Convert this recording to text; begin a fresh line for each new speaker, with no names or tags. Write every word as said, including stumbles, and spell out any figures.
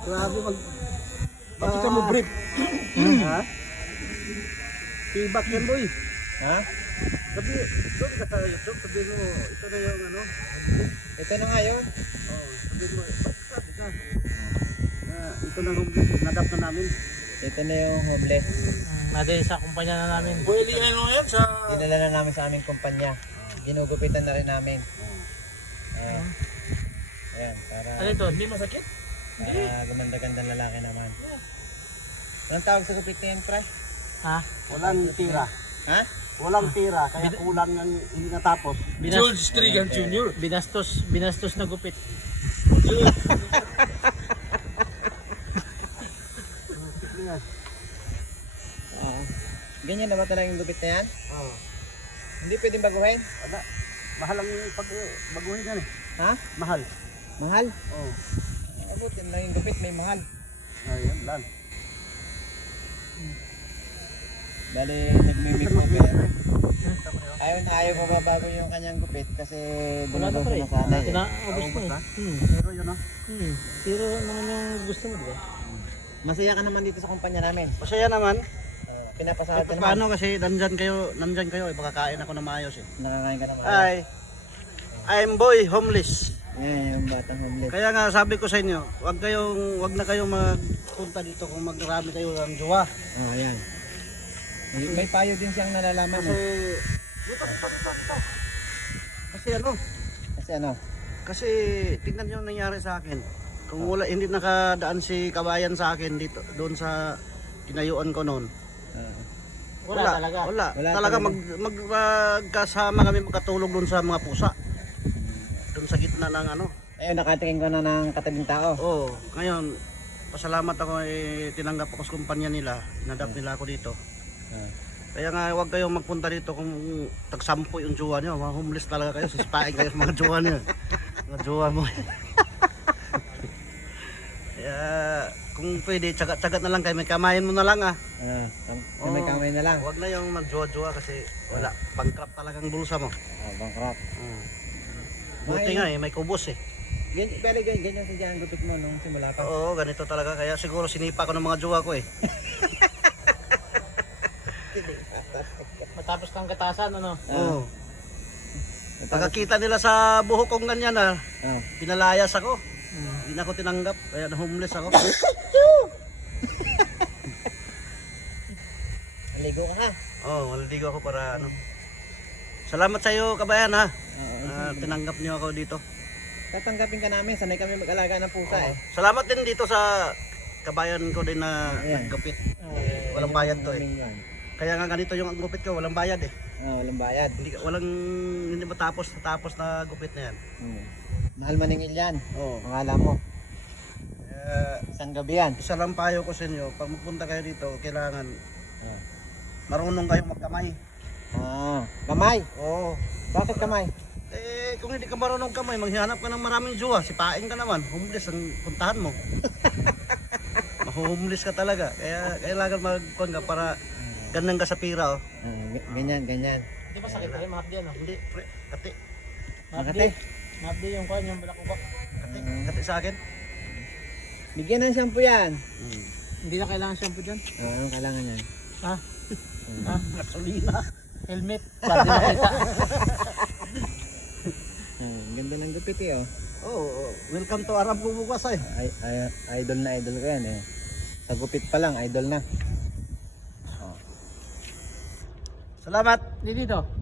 Grabe mag...
Bakit ka mo brief?
Ha? Feedback yan boy.
Ha?
Sabi, doon ka sa YouTube, sabi mo, ito na yung ano.
Ito na nga yun.
Oo, sabi mo, sabi ka. Ah, ito na yung nadap na namin.
Ito na yung homeless.
Natin sa kumpanya na namin.
Pwede ano yan sa...
Dinala na namin sa aming kumpanya. Ginugupitan na rin namin. Ayan. Ayan, para,
Ano ito?
Hindi masakit?
para gumanda-gandang lalaki naman. Anong tawag sa gupit na yan, pre?
Ha?
Walang tira.
Ha?
Walang tira, kaya kulang ang hindi natapos.
Binas
George Strigan Junior
binastos, binastos na gupit.
Oo. Ganyan na ba talaga yung gupit na yan?
Oo.
Hindi pwedeng baguhin?
Wala. Mahal ang pag baguhin yan eh.
Ha?
Mahal.
Mahal?
Oo.
Abutin lang yung gupit, may mahal.
Ayun lang.
Bali, nagmimik na pero ayaw na ayaw mababago yung kanyang gupit kasi
Wala na
dumagaw
pa
sa
rin.
nasanay eh.
Naubos
Naubos
na
na?
eh. Hmm.
Pero yun oh.
Hmm. Pero naman yung gusto mo, di ba?
Masaya ka naman dito sa kumpanya namin.
Masaya naman.
Uh, pinapasahod
Kahit
ka naman.
paano kasi nandyan kayo, nandyan kayo, eh, makakain ako na maayos eh.
Nakakain ka naman.
Ay, I'm boy homeless.
Yan yung batang homeless.
Kaya nga sabi ko sa inyo, wag kayong, wag na kayong magpunta dito kung magrami kayo ng jowa.
Oh, ayan. May, may payo din siyang nalalaman.
Kasi,
Eh.
kasi ano,
Kasi ano?
kasi tingnan nyo ang nangyari sa akin. Kung wala, hindi nakadaan si kabayan sa akin dito, doon sa tinayuan ko noon.
Uh,
Wala, talaga.
Wala,
Wala
talaga
talaga.
mag, mag, magkasama kami magkatulog doon sa mga pusa. Doon sa gitna ng ano.
ayun, nakatingin ko na ng katabing tao.
Oo, ngayon, pasalamat ako eh, tinanggap ako sa kumpanya nila, inadapt nila ako dito.
Uh,
Kaya nga huwag kayong magpunta dito kung tagsampo yung jowa nyo, mga homeless talaga kayo, sispain kayo sa mga jowa nyo. Mga jowa mo. Kaya kung pwede, tsagat-tsagat na lang kayo, may kamayin mo na lang ah.
uh,
Oo.
may kamay na lang.
Huwag na yung magjowa-jowa kasi wala, bankrupt talagang bulsa mo.
Oh, bankrupt.
Oo. Buti nga eh, may kubos eh.
Ganyan, pero ganyan, ganyan sa dyan gupit mo nung simula pa.
Oo, ganito talaga, kaya siguro sinipa ko ng mga jowa ko eh.
Matapos kang katasan, ano?
Oo. Pagkakita nila sa buhok kong ganyan ah,
Oh.
pinalayas ako.
Hmm.
Hindi na ako tinanggap, kaya na homeless ako.
Maligo ka ha.
Oo, oh, maliligo ako para ano. Salamat sa iyo, kabayan ha.
Oo.
Ah, tinanggap niyo ako dito.
Tatanggapin ka namin, sanay kami mag-alaga ng pusa
Oo.
eh.
Salamat din dito sa kabayan ko din na
Ayan.
naggupit.
Eh,
Walang bayad to eh.
aming yan.
Kaya nga ganito yung gupit ko, walang bayad eh.
Oh, walang bayad.
Hindi walang hindi matapos tapos na gupit na yan.
Hmm. Mahal maningil yan.
Oo.
Ang alam mo.
Kaya
Isang gabi yan.
isa lang payo ko sa inyo, pag magpunta kayo dito, kailangan
Ah.
marunong kayong magkamay.
Ah, kamay.
Oo.
Bakit kamay?
Eh, kung hindi ka marunong kamay, maghihanap ka ng maraming jowa, sipain ka naman, homeless ang puntahan mo. Maho-homeless ka talaga. Kaya kailangan magkuhan ka para ganang ka sa pira oh.
Ah, g- ganyan, ganyan.
Di ba sakit rin? Mahapdi, ano?
Hindi, pre, kati,
Mahapdi. Mahapdi yung kwan, yung balakubak.
kati,
Ah.
kati sa akin.
Bigyan ng shampoo yan.
Hmm.
Hindi na kailangan shampoo dyan.
Ah, anong kailangan yan?
Ha?
Hmm.
Ha?
Gasolina.
Helmet. Pwede makita.
Ah, ang ganda ng gupit eh oh.
Oh, oh, welcome to Arab bubukas ay.
Ay, ay, idol na idol ko yan eh. Sa gupit pa lang, idol na. Oh.
Salamat.
Dito.